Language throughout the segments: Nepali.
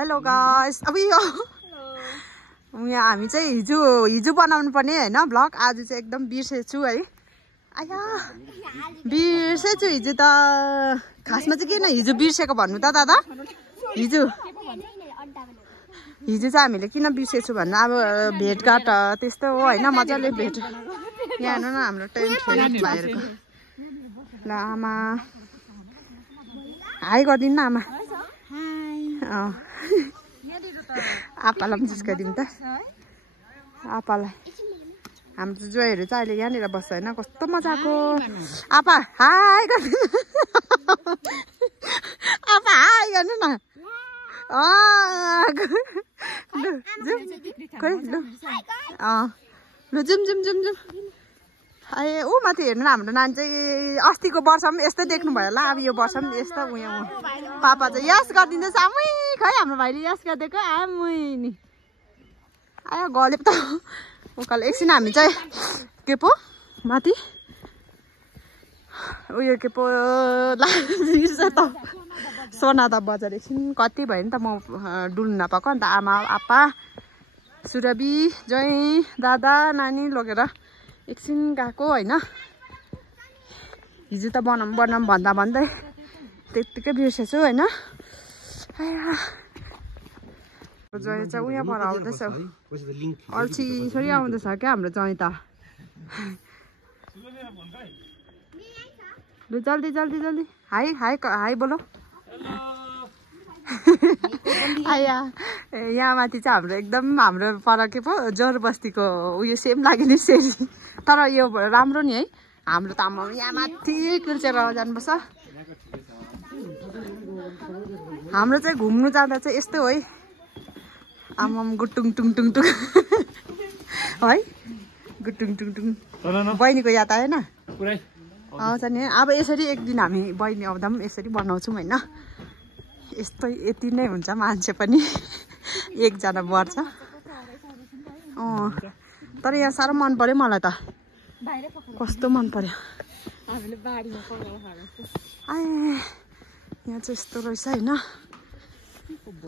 हेलो गाइस अब यो यहाँ हामी चाहिँ हिजो बनाउनु पर्ने हैन ब्लग आज चाहिँ एकदम बिर्सेछु है आया बिर्सेछु हिजो त खासमा चाहिँ किन हिजो बिर्सेको भन्नु त दादा हिजो चाहिँ हामीले किन बिर्सेछु भन्नु अब भेटघाट त्यस्तो हो हैन मजाले भेट यहाँ हेर्नु न हाम्रो टेन्ट भाइहरुको ल आमा हाई गरिदिनु न आमा आपालाई पनि जिस्काइदिउँ त आपालाई हाम्रो जोइहरू चाहिँ अहिले यहाँनिर बस्छ होइन कस्तो मजाको आपा हाई गरिदिनु आपा हाई गर्नु न लु जुम जुम जुम जुम ए ऊ माथि हेर्नु न हाम्रो नानी चाहिँ अस्तिको वर्ष पनि यस्तै देख्नु भयो होला अब यो वर्ष पनि यस्तो उयो पापा चाहिँ यस गरिदिँदैछ आमै खै हाम्रो भाइले यस गरिदिएको आमै नि आयो गले त उकालो एकछिन हामी चाहिँ के पो माथि उयो के पो बिर्छ त सोनादा बजार एकछिन कति भयो नि त म डुल्नु नपाएको अन्त आमा आपा सुरभी जय दादा नानी लगेर एकछिन गएको होइन हिजो त बनाऊँ भन्दा भन्दै त्यत्तिकै बिर्सेछु होइन जय चाहिँ उयो पर आउँदैछ अल्छी छोरी आउँदैछ क्या हाम्रो जय त लु जल्दी जल्दी जल्दी हाई हाई हाई बोलो आया यहाँ माथि चाहिँ हाम्रो एकदम हाम्रो पर के पो जोर बस्तीको उयो सेम लाग्यो नि सेरी तर यो राम्रो नि है हाम्रो त आमा यहाँ माथि कुर्चेर जानुपर्छ हाम्रो चाहिँ घुम्नु जाँदा चाहिँ यस्तो है आमाम गुटुङ टुङ टुङ टुङ है गुटुङ टुङ टुङ बहिनीको याद आएन आउँछ नि अब यसरी एक दिन हामी बहिनी आउँदा पनि यसरी बनाउँछौँ होइन यस्तै यति नै हुन्छ मान्छे पनि एकजना बढ्छ तर यहाँ साह्रो मन पर्यो मलाई त कस्तो मन पर्यो आए यहाँ चाहिँ यस्तो रहेछ होइन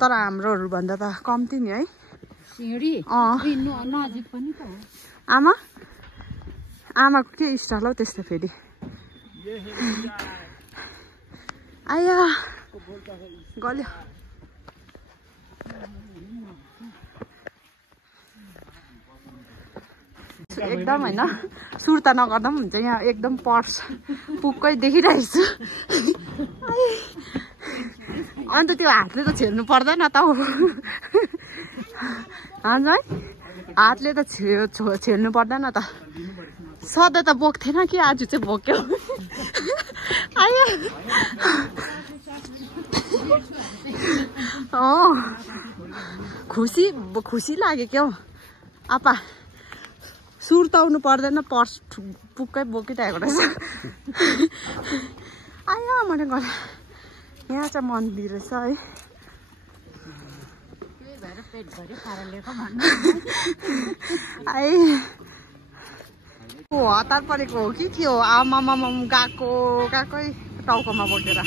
तर हाम्रोहरू भन्दा त कम्ती नि है आमा आमाको के स्टाइल हौ त्यस्तो फेरि आया गल्यो एकदम होइन सुर्ता नगर्दा पनि हुन्छ यहाँ एकदम पर्स पुक्कै देखिरहेको छु अन्त त्यो हातले त छेल्नु पर्दैन त हौ है हातले त छेल्नु पर्दैन त सधैँ त बोक्थेन कि आज चाहिँ बोक्यो आयो खुसी लाग्यो क्या आपा सुर्ताउनु पर्दैन पर्स पुक्कै बोकिरहेको रहेछ आयो मैले गरे यहाँ चाहिँ मन्दिर रहेछ है आए हतार परेको हो कि के हो आमामा गएकै टाउकोमा बोकेर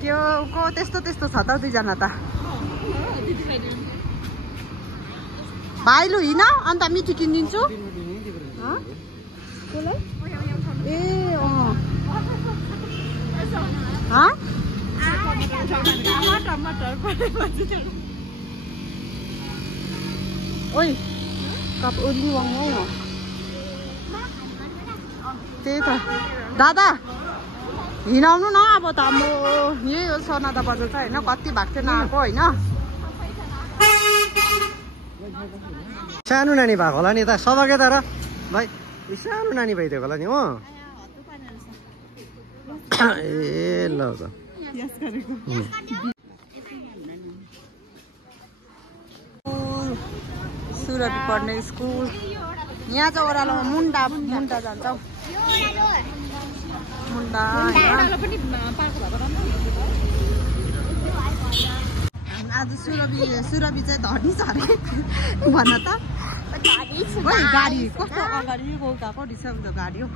त्यो को त्यस्तो छ त दुईजना त भाइ लु हिँड अन्त मिठी किनिदिन्छु ए ओइ कप ओली वाङै हो त्यही त दादा हिँडाउनु न अब त म यही हो सोनादा बजार छ होइन कति भएको थियो नआएको होइन सानो नानी भएको होला नि त सबके तर भाइ सानो नानी भइदिएको होला नि हो ए ल त सुरभी पढ्ने स्कुल यहाँ चाहिँ ओह्रालोमा मुन्टा जान्छ हौ मुन्टा आज सुरभी चाहिँ धनी छ अरे भन त गाडी कस्तो अगाडि गएको रिसर्भ गाडी हो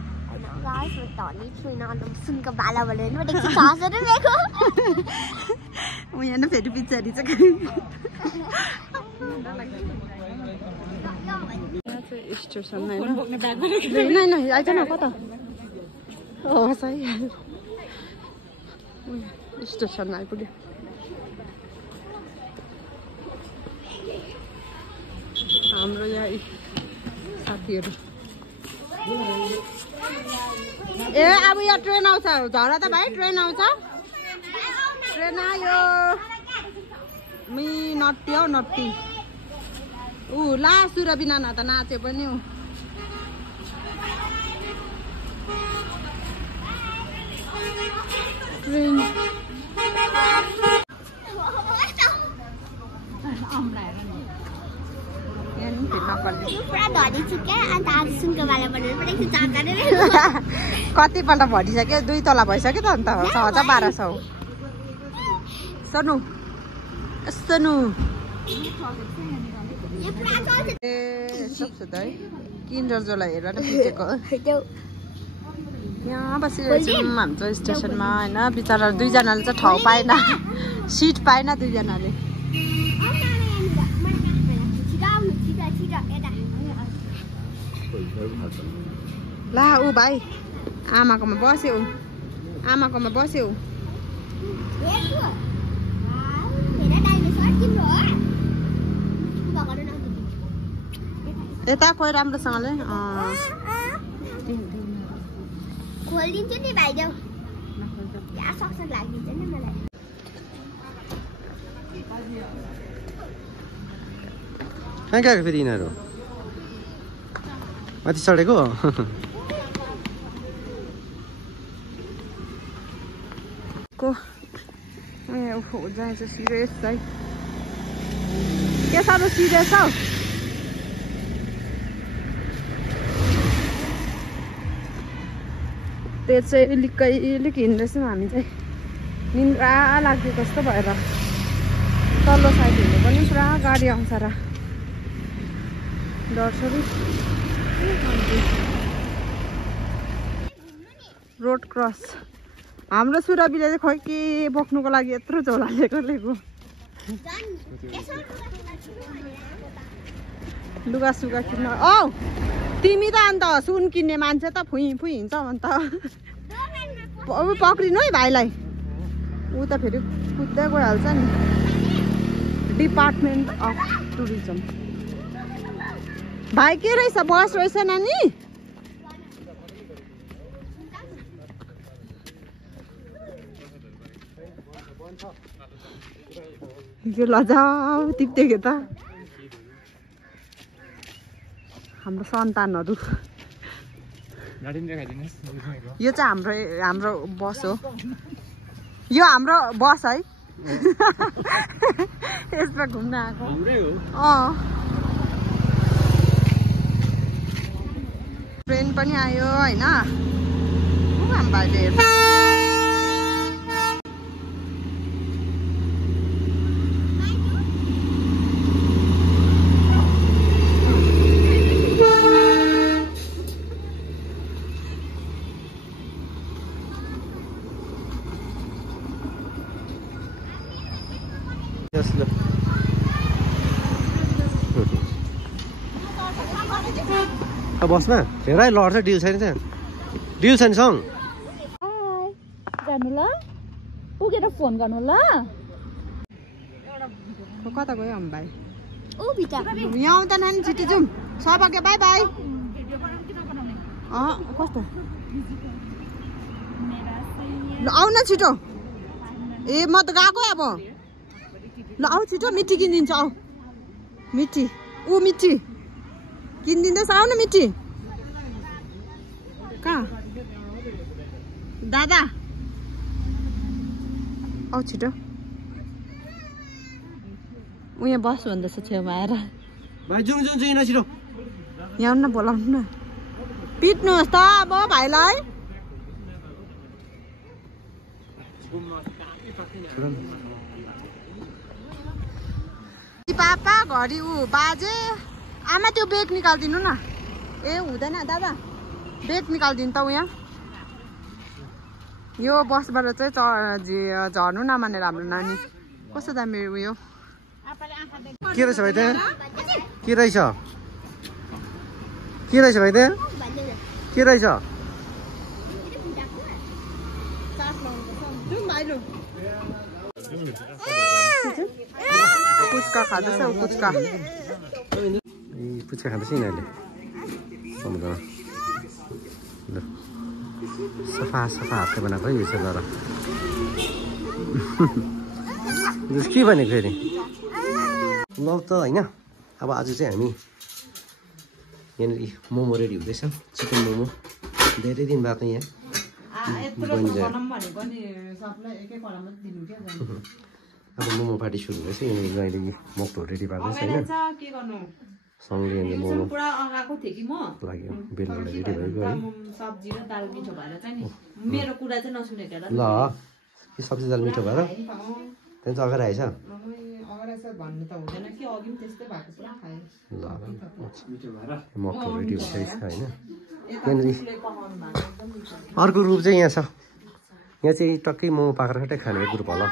guys, we're Donnie Trina on the Sunka Bala Balloon. What is it? Toss it and go. We end up at the pizza. It's okay. Station này nó này này ai cho nào có tao sai station này पुग्यो हाम्रो यहाँ साथीहरु ए अब यहाँ ट्रेन आउँछ झरा त भाइ ट्रेन आउँछ ट्रेन आयो मी नट्टी हो नट्टी ला सुरबिना न त नाचे पनि उ ट्रेन कतिपल्ट भरिसक्यो 2 तला भइसक्यो त अन्त 6,1200 सोनु सोनु ए सबसे त है किन्डर जोलाई हेर न पिटेको यहाँ बसिरहेको छौँ हाम्रो स्टेसनमा हैन बिचारा 2 जनाले चाहिँ ठाउँ पाएन सिट पाएन 2 जनाले ला ऊ भाइ आमाकोमा बस्यो आमाकोमा बस्यो यता कोही राम्रोसँगले खोलिदिन्छु नि भाइ देऊ यहाँ सक्छ लाग्दिन्छ नि मलाई कहाँ गएको फेरि यिनीहरू माथि चढेको को ओहो जान्छ सिरियस है के साह्रो सिरियस हौ त्यो चाहिँ अलिक हिँड्दैछौँ हामी चाहिँ निन्द्रा लाग्यो कस्तो भएर तल्लो साइड हिँड्नु पनि पुरा गाडी आउँछ र डरसरी रोड क्रस हाम्रो सुरबिले चाहिँ खोइ के बोक्नुको लागि यत्रो झोला लिएको लुगा सुगा किन्न औ तिमी त अन्त सुन किन्ने मान्छे त फुइ फुइ हिँड्छ अन्त पक्रिनु है भाइलाई ऊ त फेरि कुद्दै गइहाल्छ नि डिपार्टमेन्ट अफ टुरिज्म भाइ के रहेछ बस रहेछ नानी यो लजाउ टिप्देको त हाम्रो सन्तानहरू यो चाहिँ हाम्रो बस हो यो हाम्रो बस है यसमा घुम्न आएको ट्रेन पनि आयो हैन हाम्रो भाइले बसमा हेर है लड्छ डिल छैन त्यहाँ डिल छैन सङ जानु ल पुगेर फोन गर्नु ल कता गयो हम भाइ यहाँ आउँदा नानी छिटो जाउँ सौभाग्य बाई बाई कस्तो आउ न छिटो ए म त गएको अब ल आऊ छिटो मिठी किनिदिन्छु आऊ मिठी ऊ मिठी किनिदिँदैछ आऊ न मिठी कहाँ दादा आऊ छिटो ऊ यहाँ बस भन्दैछ छेउमा आएर भाइ जाउँ यहाँ छिटो यहाँ न बोलाउनु न पिट्नुहोस् त अब भाइलाई पापा घरि ऊ बाजे आमा त्यो बेग निकालिदिनु न ए हुँदैन दादा बेड निकालिदिनु त यहाँ यो बसबाट चाहिँ झर्नु नमानेर हाम्रो नानी कस्तो दामी उयो के रहेछ भाइ त्यहाँ के रहेछ भाइ त्यहाँ के रहेछ पुच्का खाँदैछ पुच्का पुच्का खाँदैछ यिनीहरूले समुद्रमा ल सफा हातले बनाएको है यो चाहिँ तर के भनेको फेरि ल त होइन अब आज चाहिँ हामी यहाँनिर मोमो रेडी हुँदैछ चिकन मोमो धेरै दिन बाद यहाँ अब मोमो पार्टी सुरु हुँदैछ यहाँनिर अहिले मकटो रेडी पार्दैछ होइन सँगै यहाँनिर मोमो लाग्यो बेल्नुलाई रेडी भएको है ल यो सब्जी दाल मिठो भएर त्यहाँ चाहिँ अगाडि आएछ मकटो रेडी भइसकेको छ होइन यहाँनिर अर्को ग्रुप चाहिँ यहाँ छ यहाँ चाहिँ टक्कै मोमो पाकेर खट्टै खाने ग्रुप होला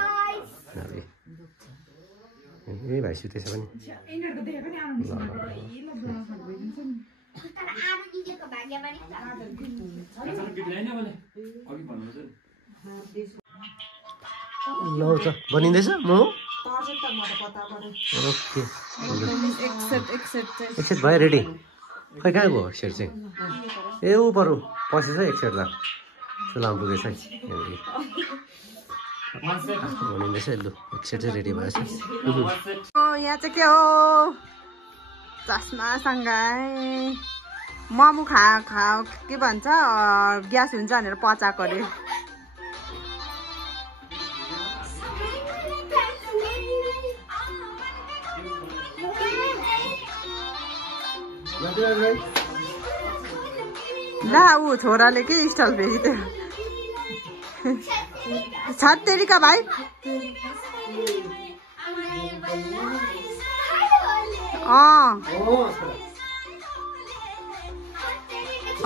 ए भाइ सुतेछ पनि ल त बनिँदैछ मोमो ओके एकसेट भयो रेडी खै कहाँ गयो एकसेट चाहिँ ए ऊ पऱ्यो पसेछ एकसेट ल चुलामा पुगेछ है बनिँदैछ लु एकसेट चाहिँ रेडी भएछ यहाँ चाहिँ के हो चस्मासँग मोमो खा के भन्छ ग्यास हुन्छ भनेर पचाएको अरे ला ऊ छोराले के स्टाइल फेरि त्यो छत्तेरीका भाइ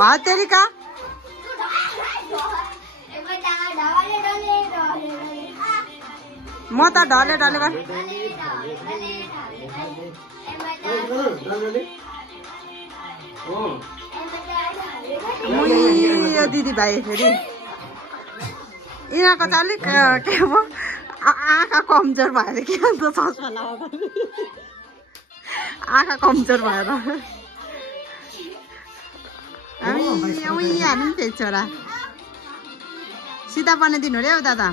हत्तेरीका म त ढले यो दिदी भाइ फेरि यिनीहरूको चाहिँ अलिक के हो आँखा कमजोर भएर के अन्त चस्मा लगाएको आँखा कमजोर भएर हामी पनि त्यही छोरा सिधा बनाइदिनु अरे हौ दादा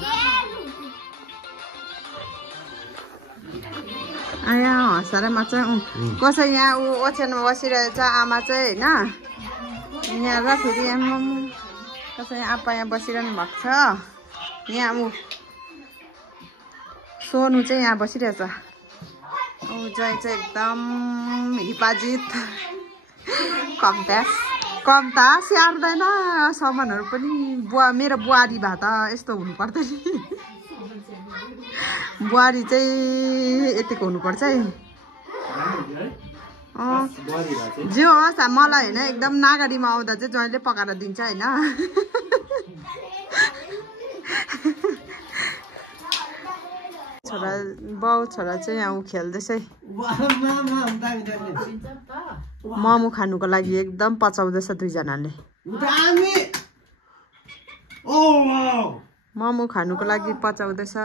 यहाँ हँसारमा चाहिँ कसै यहाँ ऊ ओछ्यानमा बसिरहेछ आमा चाहिँ होइन यहाँ र फेरि कसै आपा यहाँ बसिरहनु भएको छ यहाँ ऊ सोनु चाहिँ यहाँ बसिरहेछ ऊ जय चाहिँ एकदम हिपाजित कम त स्याहार्दैन सामानहरू पनि मेरो बुहारी भए त यस्तो हुनु पर्दैन बुहारी चाहिँ यतिको हुनुपर्छ है जे होस् मलाई होइन एकदम नागरीमा आउँदा चाहिँ जहिले पकाएर दिन्छ होइन छोरा बाउ छोरा चाहिँ यहाँ खेल्दैछ है मोमो खानुको लागि एकदम पचाउँदैछ दुईजनाले मोमो खानुको लागि पचाउँदैछ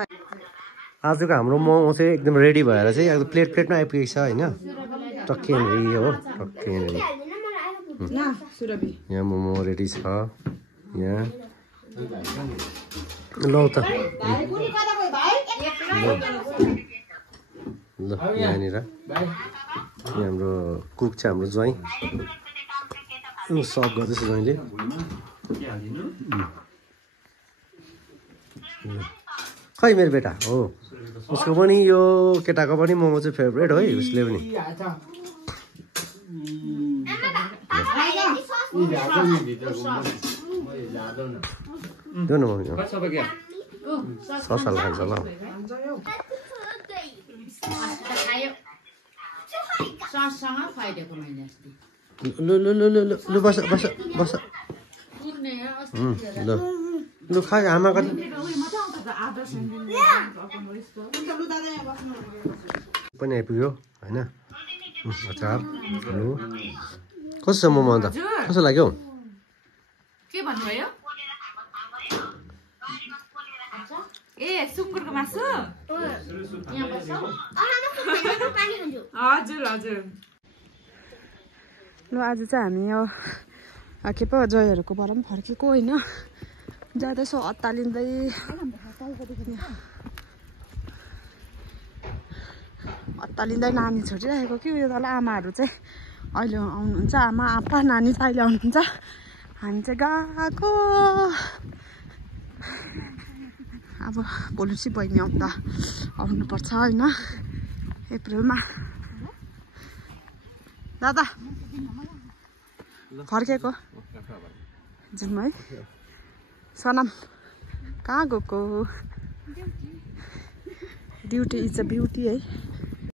आजको हाम्रो मोमो चाहिँ एकदम रेडी भएर चाहिँ अब प्लेटमा आइपुगेको छ होइन टक्कै यहाँनिर हो टक्कै यहाँनिर यहाँ मोमो रेडी छ यहाँ ल त ल यहाँनिर यहाँ हाम्रो कुक छ हाम्रो ज्वाइँ सर्भ गर्दैछ ज्वाइँले खै मेरो बेटा हो उसको पनि यो केटाको पनि मोमो चाहिँ फेभरेट हो है उसले पनि ससाल खान्छ ल लु बस ल लु खा आमा कति पनि आइपुग्यो होइन अचार लु कस्तो छ मोमो अन्त कस्तो लाग्यो के भन्नुभयो ए सुँगुरको मासु हजुर हजुर ल आज चाहिँ हामी यो के पो जयहरूकोबाट पनि फर्केको होइन जाँदैछौँ अत्तालिँदै अत्तालिँदै नानी छोडिरहेको कि उयो तल आमाहरू चाहिँ अहिले आउनुहुन्छ आमा आप्पा नानी चाहिँ अहिले आउनुहुन्छ हामी चाहिँ गएको अब बोलुसी बहिनी आउँदा आउनुपर्छ होइन अप्रिलमा दादा फर्केको जाउँ है सनम कहाँ गएको ड्युटी इज अ ब्युटी है